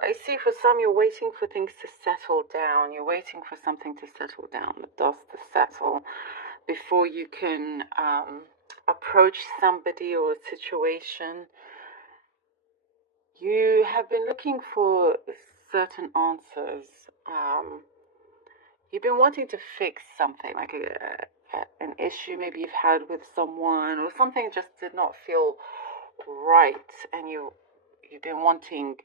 I see for some you're waiting for things to settle down. You're waiting for something to settle down, the dust to settle, before you can approach somebody or a situation. You have been looking for certain answers. You've been wanting to fix something, like an issue maybe you've had with someone, or something just did not feel right, and you've been wanting,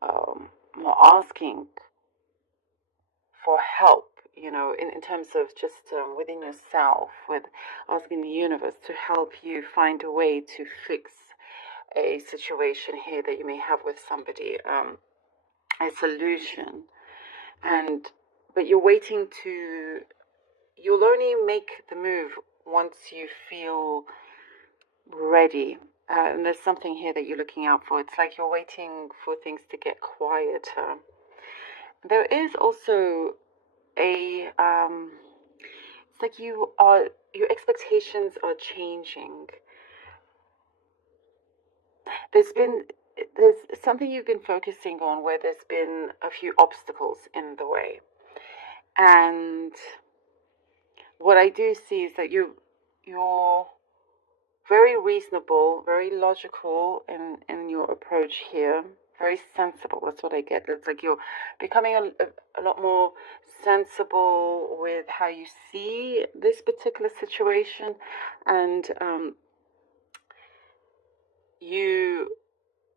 more asking for help, in terms of just within yourself, with asking the universe to help you find a way to fix a situation here that you may have with somebody, a solution. And but you'll only make the move once you feel ready. And there's something here that you're looking out for. It's like you're waiting for things to get quieter. There is also it's like your expectations are changing. There's something you've been focusing on where there's been a few obstacles in the way. And what I do see is that you're very reasonable, very logical in your approach here, very sensible. That's what I get. It's like you're becoming a lot more sensible with how you see this particular situation, and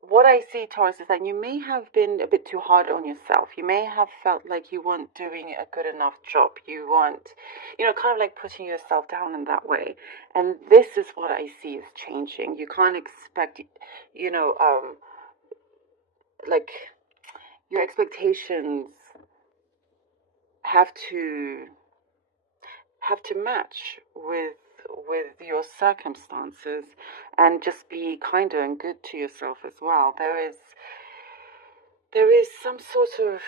what I see, Taurus, is that you may have been a bit too hard on yourself. You may have felt like you weren't doing a good enough job. You weren't, kind of like putting yourself down in that way. And this is what I see is changing. You can't expect, like your expectations have to match with your circumstances, and just be kinder and good to yourself as well. There is some sort of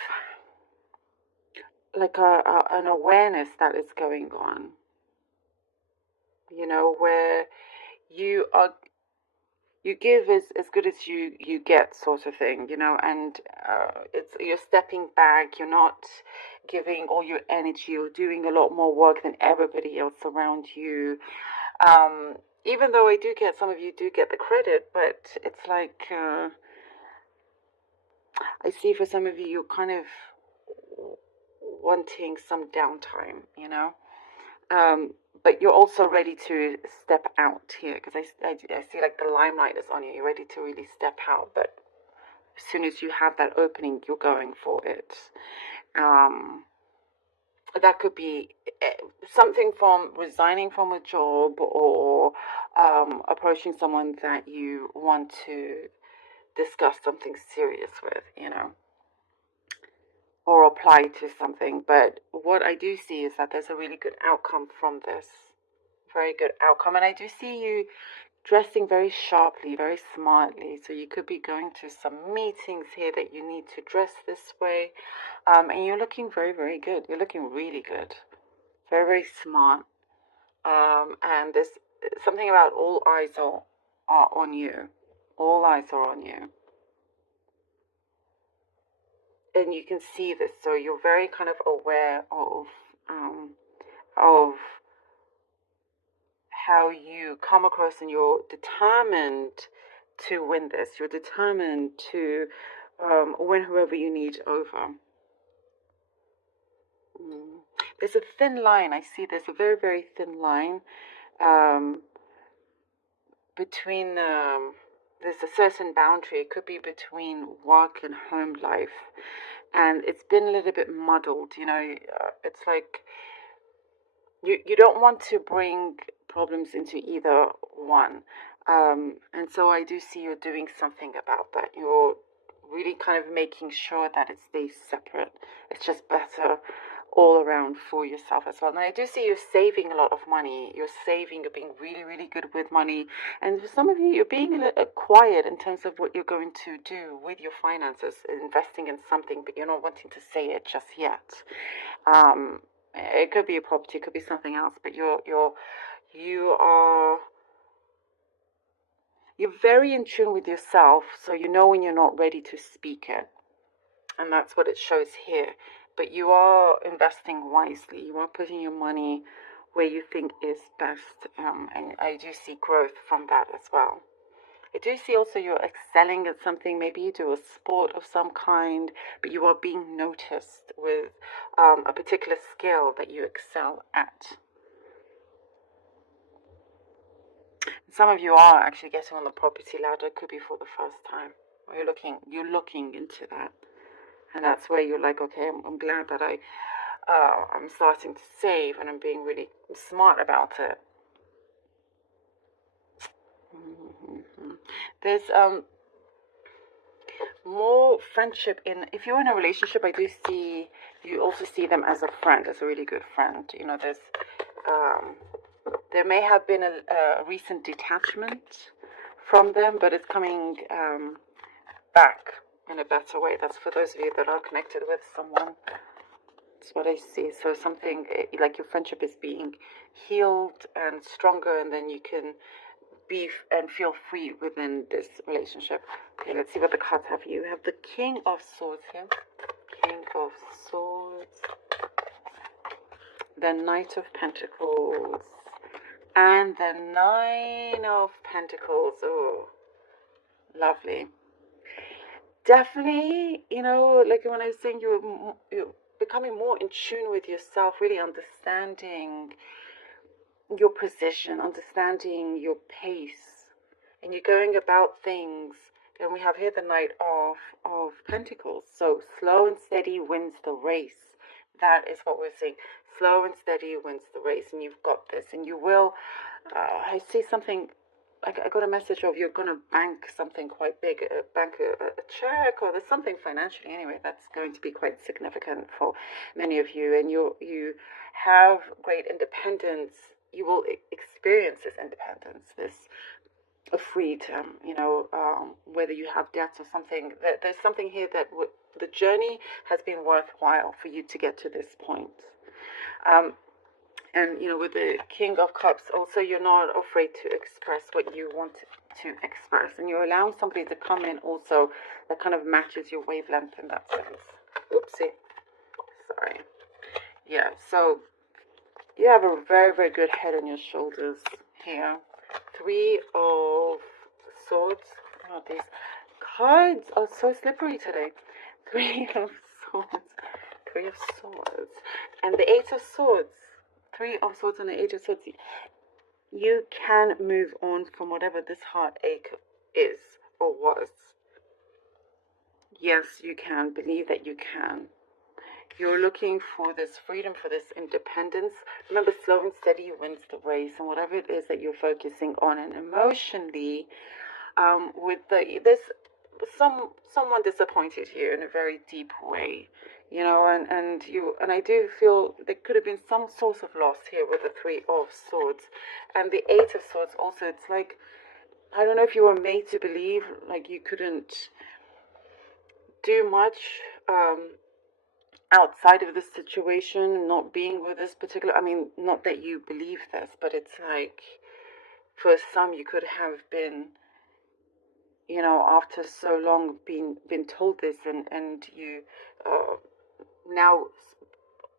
like an awareness that is going on, where you give as good as you get, sort of thing, and you're stepping back. You're not giving all your energy. You're doing a lot more work than everybody else around you. Even though I do get, some of you do get the credit, but it's like, I see for some of you, you're kind of wanting some downtime, but you're also ready to step out here, because I see like the limelight is on you. You're ready to really step out, but as soon as you have that opening, you're going for it. That could be something from resigning from a job, or approaching someone that you want to discuss something serious with, or apply to something. But what I do see is that there's a really good outcome from this. Very good outcome. And I do see you dressing very sharply, very smartly. So you could be going to some meetings here that you need to dress this way. And you're looking very, very good. You're looking really good. Very, very smart. And there's something about all eyes are on you. All eyes are on you. And you can see this. So you're very kind of aware of how you come across, and you're determined to win this. You're determined to win whoever you need over. There's a thin line. I see there's a very, very thin line between, there's a certain boundary. It could be between work and home life. And it's been a little bit muddled, it's like you don't want to bring problems into either one. And so I do see you're doing something about that. You're really kind of making sure that it stays separate. It's just better all around for yourself as well. And I do see you saving a lot of money. You're being really, really good with money. And for some of you, you're being a little quiet in terms of what you're going to do with your finances, investing in something, but you're not wanting to say it just yet. It could be a property, it could be something else, but you are you're very in tune with yourself, so you know when you're not ready to speak it. And that's what it shows here. But you are investing wisely. You are putting your money where you think is best. And I do see growth from that as well. I do see also you're excelling at something. Maybe you do a sport of some kind, but you are being noticed with a particular skill that you excel at. Some of you are actually getting on the property ladder. It could be for the first time. Or you're looking into that. And that's where you're like, okay, I'm glad that I'm starting to save and I'm being really smart about it. There's more friendship if you're in a relationship. I do see you also see them as a friend, as a really good friend. You know, there may have been a recent detachment from them, but it's coming back in a better way. That's for those of you that are connected with someone. That's what I see. So something like your friendship is being healed and stronger, and then you can be and feel free within this relationship. Okay, let's see what the cards have for you. We have the King of Swords here. King of Swords. The Knight of Pentacles. And the Nine of Pentacles. Oh, lovely. Definitely, you know, like when I was saying, you're becoming more in tune with yourself, really understanding your position, understanding your pace, and you're going about things. And we have here the Knight of Pentacles. So slow and steady wins the race. That is what we're saying. Slow and steady wins the race, and you've got this, and you will. I see something. I got a message of you're going to bank something quite big, bank a check, or there's something financially anyway that's going to be quite significant for many of you, and you have great independence. You will experience this independence, this freedom, you know, whether you have debts or something. There's something here that the journey has been worthwhile for you to get to this point. And, you know, with the King of Cups, also, you're not afraid to express what you want to express. And you're allowing somebody to come in also that kind of matches your wavelength in that sense. Oopsie. Sorry. Yeah, so you have a very, very good head on your shoulders here. Three of Swords. Oh, these cards are so slippery today. Three of Swords. Three of Swords. And the Eight of Swords. Three of Swords and the Eight of Swords. You can move on from whatever this heartache is or was. Yes, you can. Believe that you can. You're looking for this freedom, for this independence. Remember, slow and steady wins the race. And whatever it is that you're focusing on, and emotionally, there's someone disappointed you in a very deep way, you know, and I do feel there could have been some source of loss here with the Three of Swords and the Eight of Swords. Also, it's like, I don't know if you were made to believe like you couldn't do much outside of this situation, not being with this particular, I mean, not that you believe this, but it's like for some you could have been, you know, after so long been told this, and you now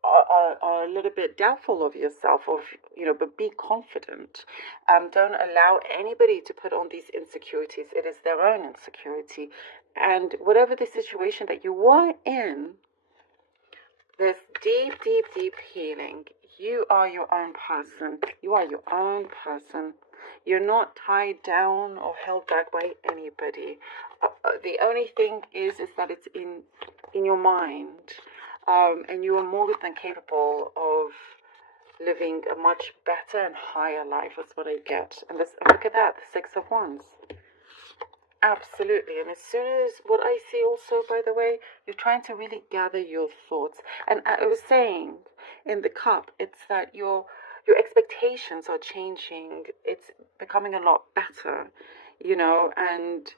are a little bit doubtful of yourself, of, you know, but be confident. Don't allow anybody to put on these insecurities. It is their own insecurity. And whatever the situation that you were in, there's deep, deep, deep healing. You are your own person. You are your own person. You're not tied down or held back by anybody. The only thing is that it's in your mind, and you are more than capable of living a much better and higher life. That's what I get. And look at that, the Six of Wands. Absolutely. And as soon as what I see also, by the way, you're trying to really gather your thoughts. And I was saying in the cup, it's that your expectations are changing. It's becoming a lot better, you know, and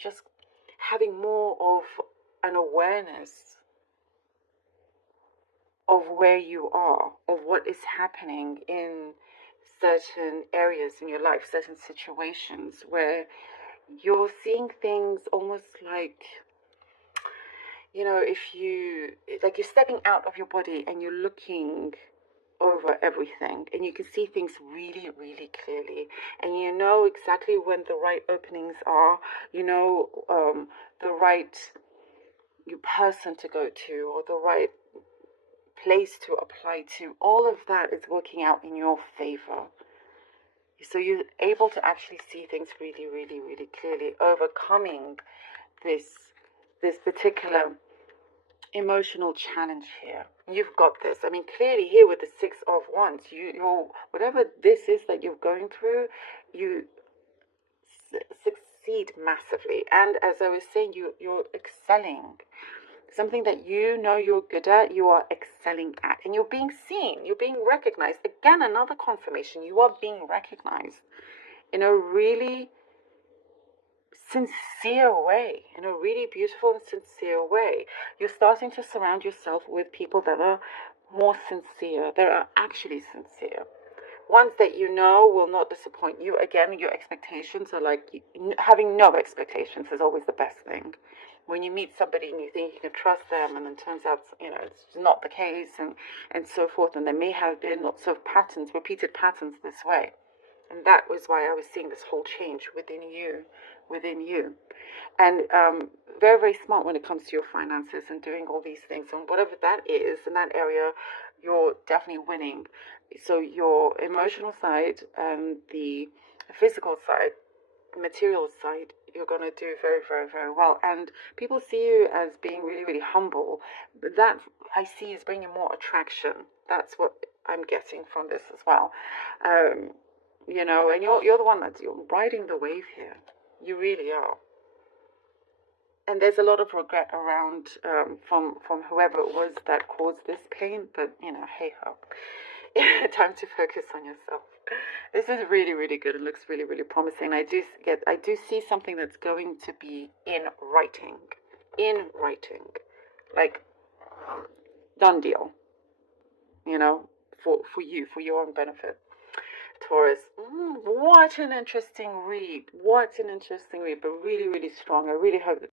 just having more of an awareness of where you are, of what is happening in certain areas in your life, certain situations where you're seeing things almost like, if like you're stepping out of your body and you're looking over everything, and you can see things really, really clearly, and you know exactly when the right openings are, the right person to go to, or the right place to apply to. All of that is working out in your favor. So you're able to actually see things really, really, really clearly, overcoming this particular emotional challenge here. You've got this. I mean, clearly here with the Six of Wands, you're whatever this is that you're going through, you succeed massively. And as I was saying, you're excelling. Something that you know you're good at, you are excelling at. And you're being seen, you're being recognized. Again, another confirmation, you are being recognized in a really sincere way, in a really beautiful and sincere way. You're starting to surround yourself with people that are more sincere, that are actually sincere. Ones that you know will not disappoint you. Again, your expectations are like, having no expectations is always the best thing. When you meet somebody and you think you can trust them, and then turns out, it's not the case, and so forth, and there may have been lots of patterns, repeated patterns this way. And that was why I was seeing this whole change within you. And very, very smart when it comes to your finances and doing all these things. And whatever that is, in that area, you're definitely winning. So your emotional side and the physical side, material side, you're going to do very, very, very well. And people see you as being really, really humble. But that I see is bringing more attraction. That's what I'm getting from this as well. And you're the one you're riding the wave here. You really are. And there's a lot of regret around from whoever it was that caused this pain. But hey ho, time to focus on yourself. This is really, really good. It looks really, really promising. I do see something that's going to be in writing, like done deal. For you, for your own benefit. Taurus, what an interesting read. But really, really strong. I really hope that